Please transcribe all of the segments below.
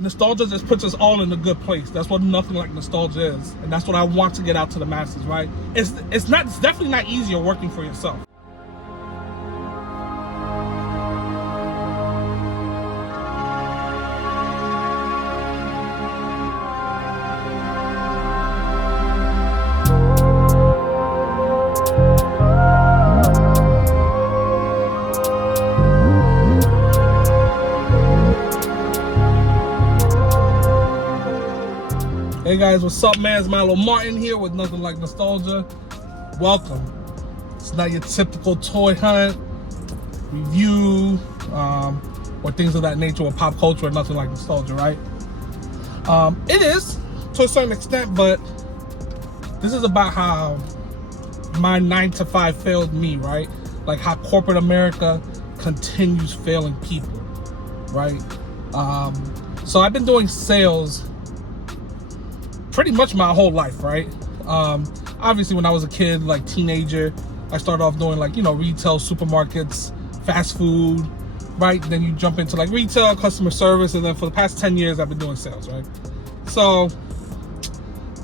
nostalgia just puts us all in a good place. That's what nothing like nostalgia is, and that's what I want to get out to the masses, right? It's definitely not easier working for yourself. Hey guys, what's up, man? It's Milo Martin here with Nothing Like Nostalgia. Welcome. It's not your typical toy hunt, review, or things of that nature, or pop culture, or nothing like nostalgia, right? It is, to a certain extent, but this is about how my 9-to-5 failed me, right? Like how corporate America continues failing people, right? So I've been doing sales pretty much my whole life, right? Obviously when I was a kid, like teenager, I started off doing like, retail, supermarkets, fast food, right? Then you jump into like retail, customer service, and then for the past 10 years, I've been doing sales, right? So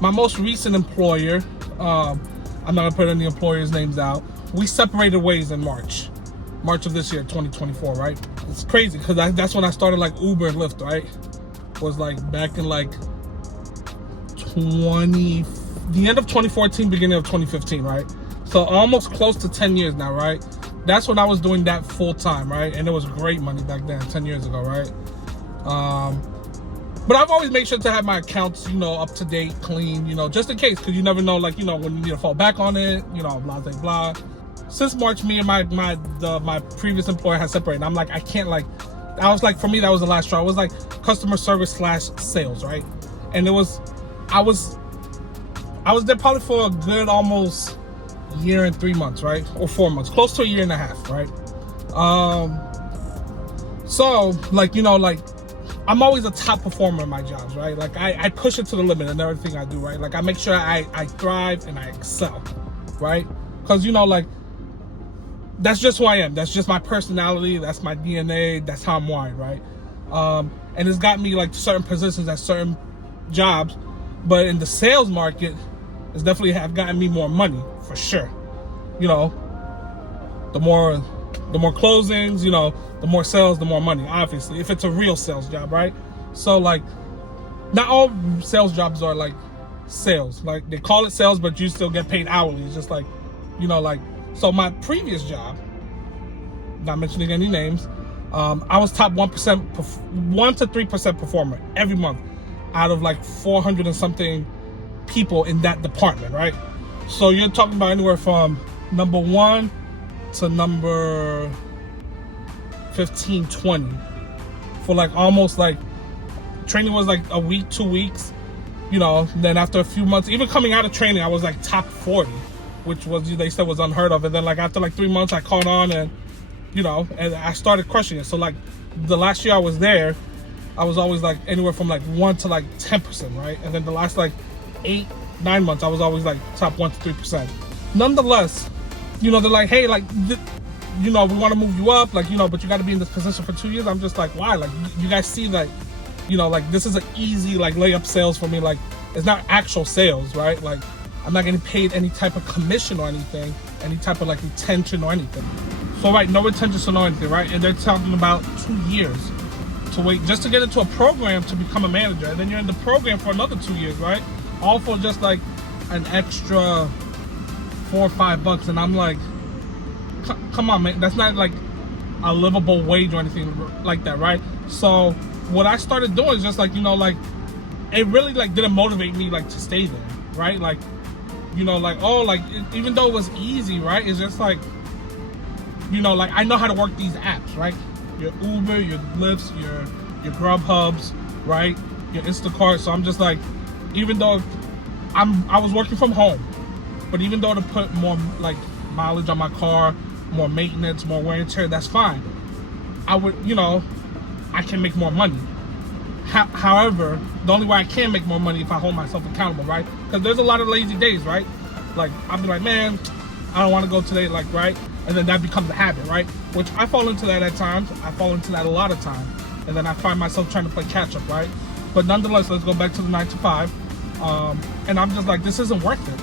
my most recent employer, I'm not gonna put any employers' names out. We separated ways in March of this year, 2024, right? It's crazy because that's when I started like Uber and Lyft, right? Was like back in like the end of 2014, beginning of 2015, right? So almost close to 10 years now, right? That's when I was doing that full time, right? And it was great money back then, 10 years ago, right? But I've always made sure to have my accounts, up to date, clean, just in case, because you never know, like, when you need to fall back on it, blah, blah, blah. Since March, me and my previous employer had separated. I'm like, I can't, like, I was like, for me, that was the last straw. It was like customer service / sales, right? And I was there probably for a good almost year and 3 months, right? Or 4 months, close to a year and a half, right? So like, like I'm always a top performer in my jobs, right? Like I push it to the limit in everything I do, right? Like I make sure I thrive and I excel, right? Because, like that's just who I am. That's just my personality. That's my DNA. That's how I'm wired, right? And it's got me like certain positions at certain jobs. But in the sales market, it's definitely have gotten me more money, for sure. The more closings, the more sales, the more money, obviously, if it's a real sales job, right? So like, not all sales jobs are like sales. Like they call it sales, but you still get paid hourly. It's just like, so my previous job, not mentioning any names, I was top 1 to 3% performer every month, out of like 400 and something people in that department, right? So you're talking about anywhere from number 1 to number 15, 20 for like almost like, training was like a week, 2 weeks, then after a few months, even coming out of training, I was like top 40, which was, they said was unheard of. And then like after like 3 months, I caught on and, and I started crushing it. So like the last year I was there, I was always like anywhere from like 1 to like 10%, right? And then the last like 8-9 months, I was always like top 1 to 3%. Nonetheless, they're like, hey, like, we want to move you up, like, but you got to be in this position for 2 years. I'm just like, why? Like, you guys see that, like this is an easy like layup sales for me. Like, it's not actual sales, right? Like, I'm not getting paid any type of commission or anything, any type of like retention or anything. So right, no retention or anything, right? And they're talking about 2 years to wait just to get into a program to become a manager, and then you're in the program for another 2 years, right? All for just like an extra $4 or $5, and I'm like, come on, man, that's not like a livable wage or anything like that, right? So what I started doing is just like, like it really like didn't motivate me like to stay there, right? Like, like, oh, like even though it was easy, right? It's just like, like I know how to work these apps, right? Your Uber, your Lyfts, your Grubhubs, right? Your Instacart. So I'm just like, even though I was working from home, but even though to put more like mileage on my car, more maintenance, more wear and tear, that's fine. I would, I can make more money. However, the only way I can make more money if I hold myself accountable, right? Because there's a lot of lazy days, right? Like I'll be like, man, I don't want to go today, like, right? And then that becomes a habit, right? Which I fall into that at times. I fall into that a lot of times. and then I find myself trying to play catch up, right? But nonetheless, let's go back to the 9 to 5. And I'm just like, this isn't worth it.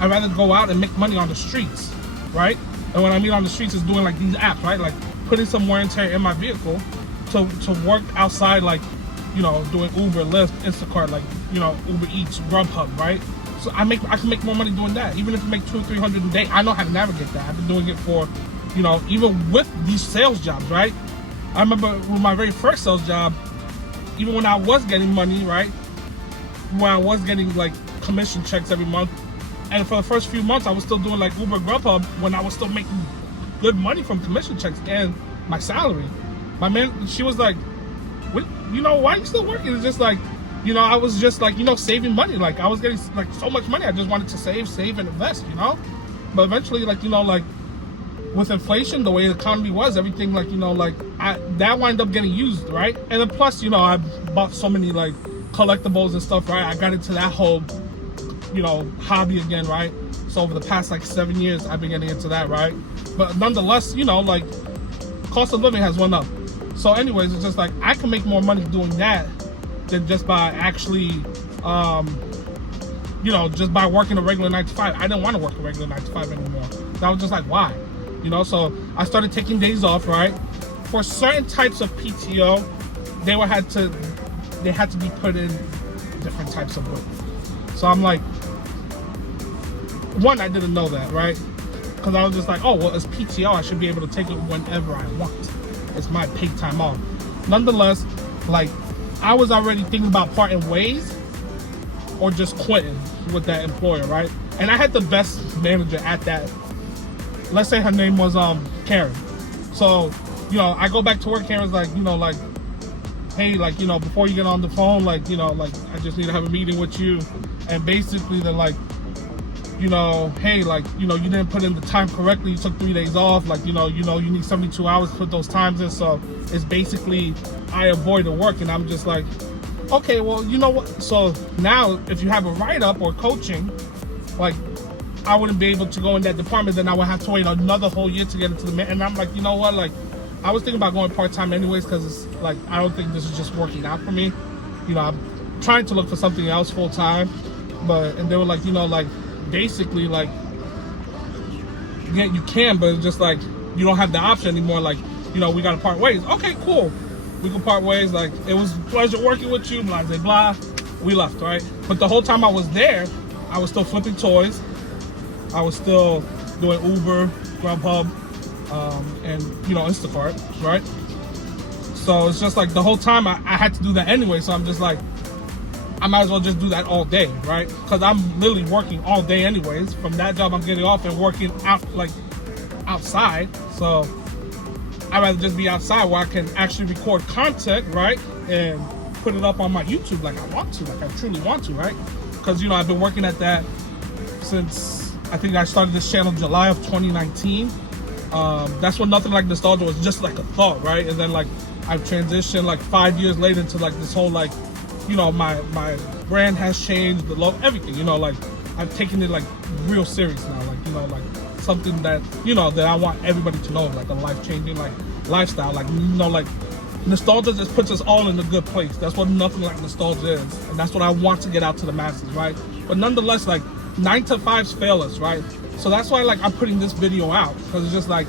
I'd rather go out and make money on the streets, right? And what I mean on the streets is doing like these apps, right? Like putting some wear and tear in my vehicle to work outside, like, you know, doing Uber, Lyft, Instacart, like, you know, Uber Eats, Grubhub, right? So I can make more money doing that. Even if you make $200 or $300 a day, I know how to navigate that. I've been doing it for, you know, even with these sales jobs, right? I remember with my very first sales job, even when I was getting money, right? When I was getting like commission checks every month, and for the first few months, I was still doing like Uber, Grubhub when I was still making good money from commission checks and my salary. My man, she was like, what, you know, why are you still working? It's just like, you know, I was just like, you know, saving money. Like I was getting like so much money. I just wanted to save and invest, you know? But eventually, like, you know, like with inflation, the way the economy was, everything, like, you know, like that wound up getting used, right? And then plus, you know, I bought so many like collectibles and stuff, right? I got into that whole, you know, hobby again, right? So over the past like 7 years, I've been getting into that, right? But nonetheless, you know, like cost of living has went up. So anyways, it's just like I can make more money doing that than just by actually, you know, just by working a regular 9 to 5. I didn't want to work a regular 9 to 5 anymore. That was just like, why? You know, so I started taking days off, right? For certain types of PTO, they had to be put in different types of work. So I'm like, one, I didn't know that, right? Because I was just like, oh, well, it's PTO. I should be able to take it whenever I want. It's my paid time off. Nonetheless, like, I was already thinking about parting ways or just quitting with that employer, right? And I had the best manager at that. Let's say her name was Karen. So, you know, I go back to work. Karen's like, you know, like, hey, like, you know, before you get on the phone, like, you know, like, I just need to have a meeting with you. And basically they're like, you know, hey, like, you know, you didn't put in the time correctly. You took 3 days off. Like, you need 72 hours to put those times in. So it's basically I avoided work. And I'm just like, okay, well, you know what? So now if you have a write-up or coaching, like, I wouldn't be able to go in that department. Then I would have to wait another whole year to get into the and I'm like, you know what? Like, I was thinking about going part-time anyways, because it's like, I don't think this is just working out for me. You know, I'm trying to look for something else full-time. And they were like, you know, like, basically, like, yeah, you can, but it's just like, you don't have the option anymore. Like, you know, we got to part ways. Okay, cool. We can part ways. Like, it was a pleasure working with you, blah, blah, blah. We left, right? But the whole time I was there, I was still flipping toys. I was still doing Uber, Grubhub, and, you know, Instacart, right? So it's just like the whole time I had to do that anyway. So I'm just like, I might as well just do that all day, right? Because I'm literally working all day anyways. From that job, I'm getting off and working out, like, outside. So I'd rather just be outside where I can actually record content, right? And put it up on my YouTube like I want to, like I truly want to, right? Because, you know, I've been working at that since, I think I started this channel July of 2019. That's when Nothing Like Nostalgia was just like a thought, right? And then, like, I've transitioned like 5 years later into like this whole, like, you know, my brand has changed, the logo, everything, you know, like, I've taken it like real serious now, like, you know, like something that, you know, that I want everybody to know, like a life-changing, like, lifestyle, like, you know, like, nostalgia just puts us all in a good place. That's what Nothing Like Nostalgia is, and that's what I want to get out to the masses, right? But nonetheless, like, 9 to 5s fail us, right? So that's why, like, I'm putting this video out, because it's just like,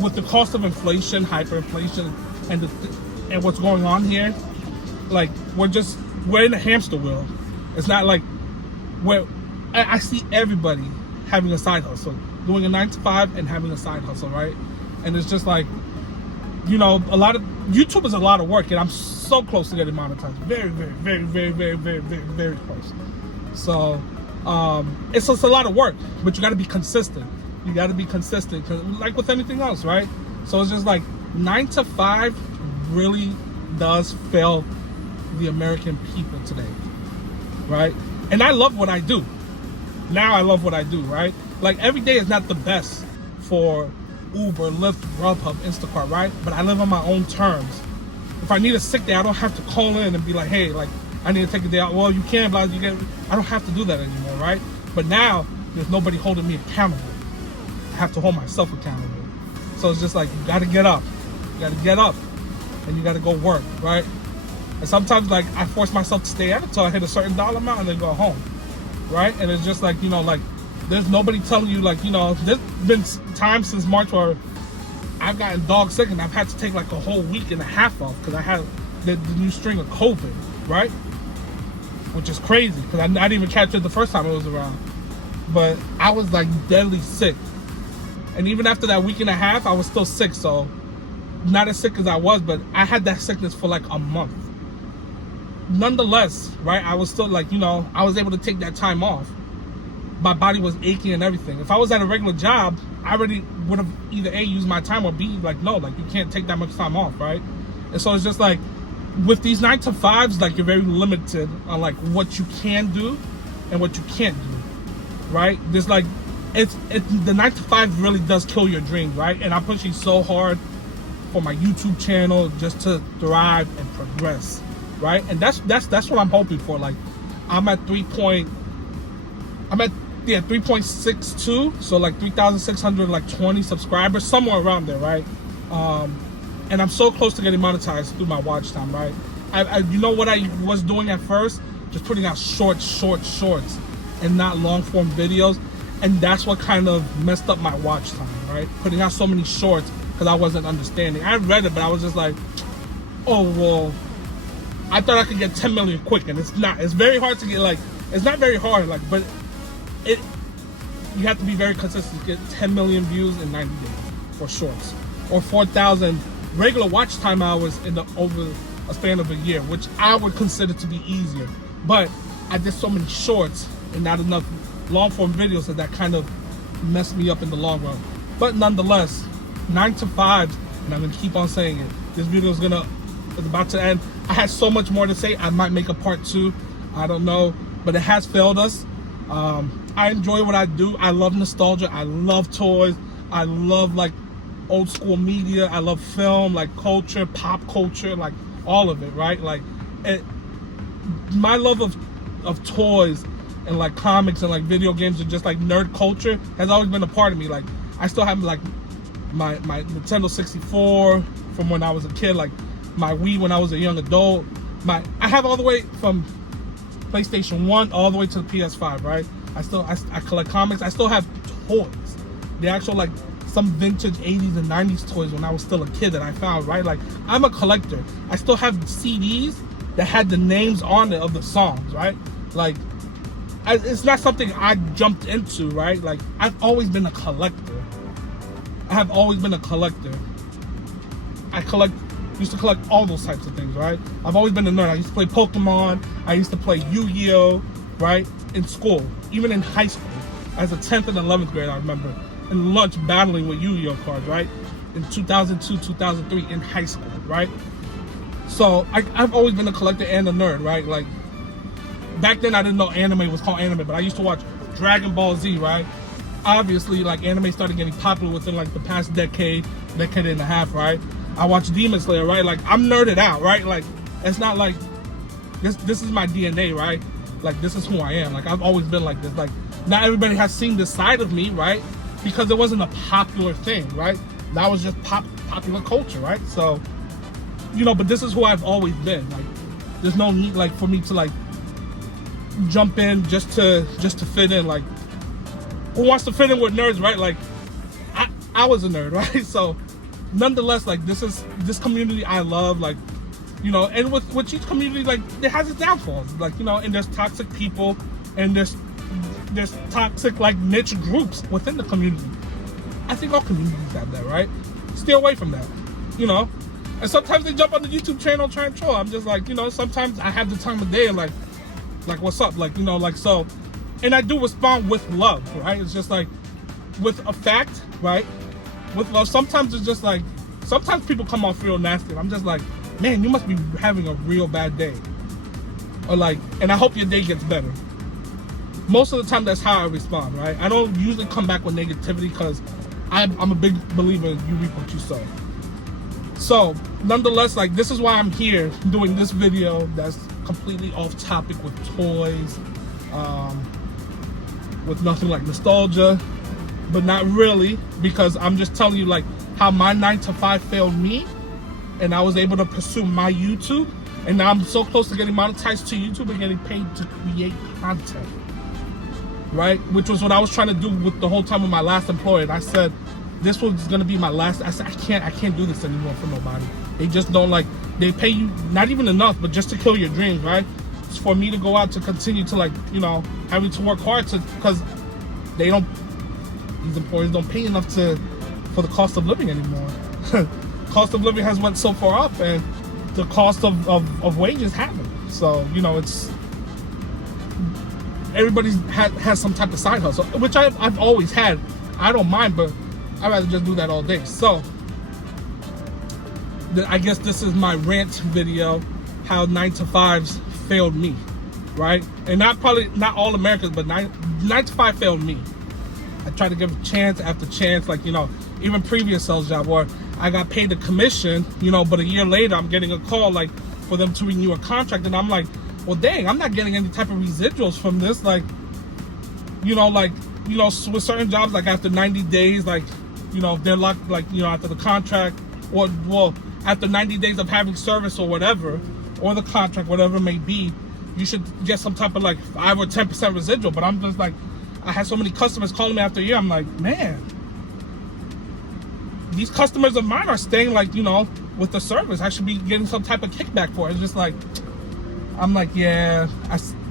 with the cost of inflation, hyperinflation, and what's going on here, like, we're in a hamster wheel. It's not like I see everybody having a side hustle, doing a 9 to 5 and having a side hustle, right? And it's just like, you know, YouTube is a lot of work, and I'm so close to getting monetized. Very, very, very, very, very, very, very, very close. So it's just a lot of work, but you got to be consistent. You got to be consistent, 'cause, like with anything else, right? So it's just like 9 to 5 really does fail the American people today, right? And I love what I do. Now I love what I do, right? Like, every day is not the best for Uber, Lyft, Grubhub, Instacart, right? But I live on my own terms. If I need a sick day, I don't have to call in and be like, hey, like, I need to take a day out. Well, you can, but I don't have to do that anymore, right? But now there's nobody holding me accountable. I have to hold myself accountable. So it's just like, you gotta get up. You gotta get up. and you got to go work, right? And sometimes like I force myself to stay at it until I hit a certain dollar amount and then go home, right? And it's just like, you know, like there's nobody telling you, like, you know, there's been times since March where I've gotten dog sick and I've had to take like a whole week and a half off because I had the new string of COVID, right? Which is crazy because I didn't even catch it the first time it was around. But I was like deadly sick. And even after that week and a half, I was still sick. So not as sick as I was, but I had that sickness for like a month. Nonetheless, right, I was still like, you know, I was able to take that time off. My body was aching and everything. If I was at a regular job, I already would have either A, used my time, or B, like, no, like, you can't take that much time off, right? And so it's just like, with these 9-to-5s, like, you're very limited on, like, what you can do and what you can't do, right? There's, like, it's the 9-to-5 really does kill your dreams, right? And I'm pushing so hard for my YouTube channel just to thrive and progress, right? And that's what I'm hoping for. Like, I'm at 3.62, so like 3,620 subscribers, somewhere around there, right? And I'm so close to getting monetized through my watch time, right? I you know what I was doing at first? Just putting out shorts and not long form videos, and that's what kind of messed up my watch time, right? Putting out so many shorts because I wasn't understanding. I read it, but I was just like, oh, well, I thought I could get 10 million quick, and it's not. It's very hard to get, like, it's not very hard, like, but you have to be very consistent to get 10 million views in 90 days for shorts, or 4,000 regular watch time hours over a span of a year, which I would consider to be easier. But I did so many shorts and not enough long form videos that kind of messed me up in the long run. But nonetheless, 9-to-5, and I'm gonna keep on saying it. This video is about to end. I had so much more to say. I might make a part 2. I don't know, but it has failed us. I enjoy what I do. I love nostalgia. I love toys. I love, like, old school media. I love film, like culture, pop culture, like all of it, right? Like, my love of toys and like comics and like video games and just like nerd culture has always been a part of me. Like, I still have like my Nintendo 64 from when I was a kid, like my Wii when I was a young adult. I have all the way from PlayStation 1 all the way to the PS5, right? I collect comics. I still have toys. The actual, like, some vintage 80s and 90s toys when I was still a kid that I found, right? Like, I'm a collector. I still have CDs that had the names on it of the songs, right? Like, it's not something I jumped into, right? Like, I've always been a collector. I have always been a collector. Used to collect all those types of things, right? I've always been a nerd. I used to play Pokemon. I used to play Yu-Gi-Oh, right? In school, even in high school, as a 10th and 11th grade, I remember in lunch battling with Yu-Gi-Oh cards, right? In 2002, 2003, in high school, right? So I've always been a collector and a nerd, right? Like, back then I didn't know anime was called anime, but I used to watch Dragon Ball Z, right? Obviously, like, anime started getting popular within like the past decade and a half, right? I watched Demon Slayer, right? Like, I'm nerded out, right? Like, it's not like this is my DNA, right? Like, this is who I am. Like, I've always been like this. Like, not everybody has seen this side of me, right? Because it wasn't a popular thing, right? That was just popular culture, right? So, you know, but this is who I've always been. Like, there's no need, like, for me to, like, jump in just to fit in. Like, who wants to fit in with nerds, right? Like, I was a nerd, right? So, nonetheless, like, this community I love, like, you know, and with each community, like, it has its downfalls, like, you know, and there's toxic people, and there's toxic, like, niche groups within the community. I think all communities have that, right? Stay away from that, you know. And sometimes they jump on the YouTube channel trying to troll. I'm just like, you know, sometimes I have the time of day, like what's up, like, you know, like, so, and I do respond with love, right? It's just like, with a fact, right? With love. Sometimes it's just like, sometimes people come off real nasty. I'm just like, man, you must be having a real bad day. Or like, and I hope your day gets better. Most of the time, that's how I respond, right? I don't usually come back with negativity because I'm a big believer in you reap what you sow. So, nonetheless, like, this is why I'm here doing this video that's completely off topic with toys, with nothing like nostalgia, but not really, because I'm just telling you, like, how my 9-to-5 failed me, and I was able to pursue my YouTube, and now I'm so close to getting monetized to YouTube and getting paid to create content, right? Which was what I was trying to do with the whole time with my last employer. And I said, this was gonna be my last. I said, I can't do this anymore for nobody. They just don't like, they pay you not even enough, but just to kill your dreams, right? It's for me to go out to continue to, like, you know, having to work hard to, because these employers don't pay enough for the cost of living anymore. Cost of living has went so far up, and the cost of wages haven't. So, you know, it's, everybody has some type of side hustle, which I've always had. I don't mind, but I'd rather just do that all day. So I guess this is my rant video, how 9-to-5s failed me, right? And not all Americans, but 9-to-5 failed me. I tried to give chance after chance, like, you know, even previous sales job where I got paid a commission, you know, but a year later I'm getting a call like for them to renew a contract, and I'm like, well, dang, I'm not getting any type of residuals from this. Like, you know, with certain jobs, like after 90 days, like, you know, if they're locked, like, you know, after the contract, or, well, after 90 days of having service or whatever, or the contract, whatever it may be, you should get some type of like 5 or 10% residual. But I'm just like, I had so many customers calling me after a year. I'm like, man, these customers of mine are staying, like, you know, with the service. I should be getting some type of kickback for it. It's just like, I'm like, yeah.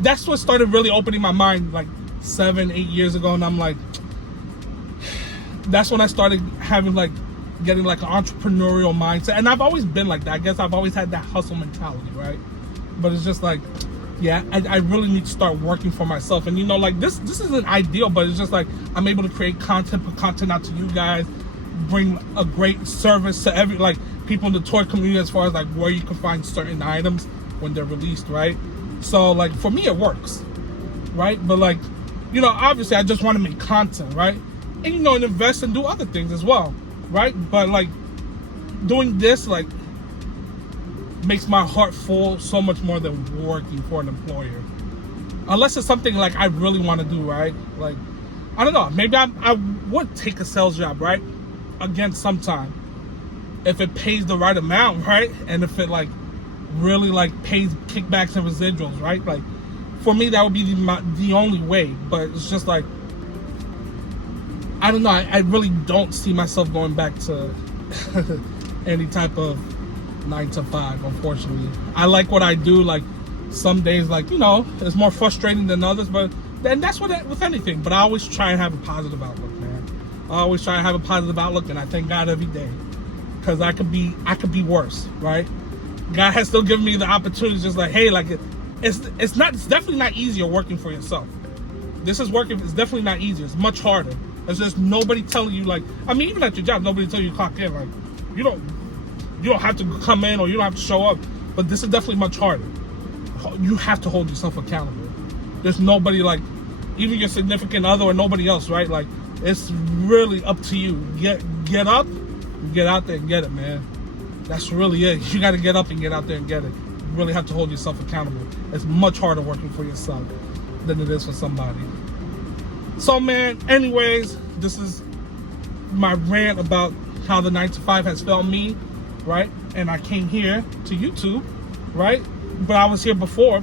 That's what started really opening my mind, like 7-8 years ago. And I'm like, that's when I started having, like, getting like an entrepreneurial mindset. And I've always been like that. I guess I've always had that hustle mentality, right? But it's just like, yeah, I really need to start working for myself. And, you know, like, this isn't ideal, but it's just like, I'm able to create content, put content out to you guys, bring a great service to like people in the toy community, as far as like where you can find certain items when they're released, right? So, like, for me it works, right? But, like, you know, obviously I just want to make content, right? And, you know, and invest and do other things as well, right? But, like, doing this, like, makes my heart full so much more than working for an employer. Unless it's something like I really want to do, right? Like, I don't know, maybe I would take a sales job, right? Again, sometime, if it pays the right amount, right? And if it, like, really, like, pays kickbacks and residuals, right? Like, for me, that would be the only way. But it's just like, I don't know, I really don't see myself going back to any type of 9-to-5, unfortunately. I like what I do. Like, some days, like, you know, it's more frustrating than others, but then that's with anything. But I always try and have a positive outlook, man. I always try and have a positive outlook, and I thank God every day, because I could be worse, right? God has still given me the opportunity, just like, hey, like, it's definitely not easier working for yourself. It's definitely not easier. It's much harder. There's just nobody telling you, like, I mean, even at your job, nobody tells you to clock in. Like, you don't have to come in, or you don't have to show up. But this is definitely much harder. You have to hold yourself accountable. There's nobody, like, even your significant other or nobody else, right? Like, it's really up to you. Get up, get out there and get it, man. That's really it. You got to get up and get out there and get it. You really have to hold yourself accountable. It's much harder working for yourself than it is for somebody. So, man, anyways, this is my rant about how the 9-to-5 has failed me, right? And I came here to YouTube, right? But I was here before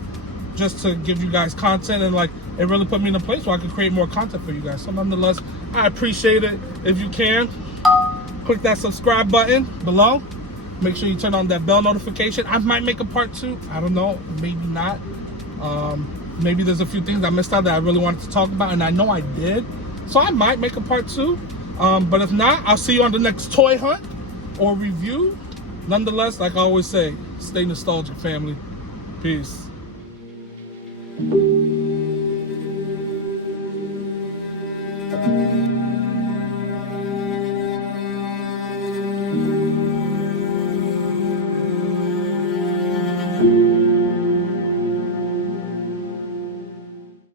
just to give you guys content, and, like, it really put me in a place where I could create more content for you guys. So nonetheless, I appreciate it. If you can, click that subscribe button below. Make sure you turn on that bell notification. I might make a part 2. I don't know. Maybe not. Maybe there's a few things I missed out that I really wanted to talk about, and I know I did. So I might make a part 2. But if not, I'll see you on the next toy hunt or review. Nonetheless, like I always say, stay nostalgic, family. Peace.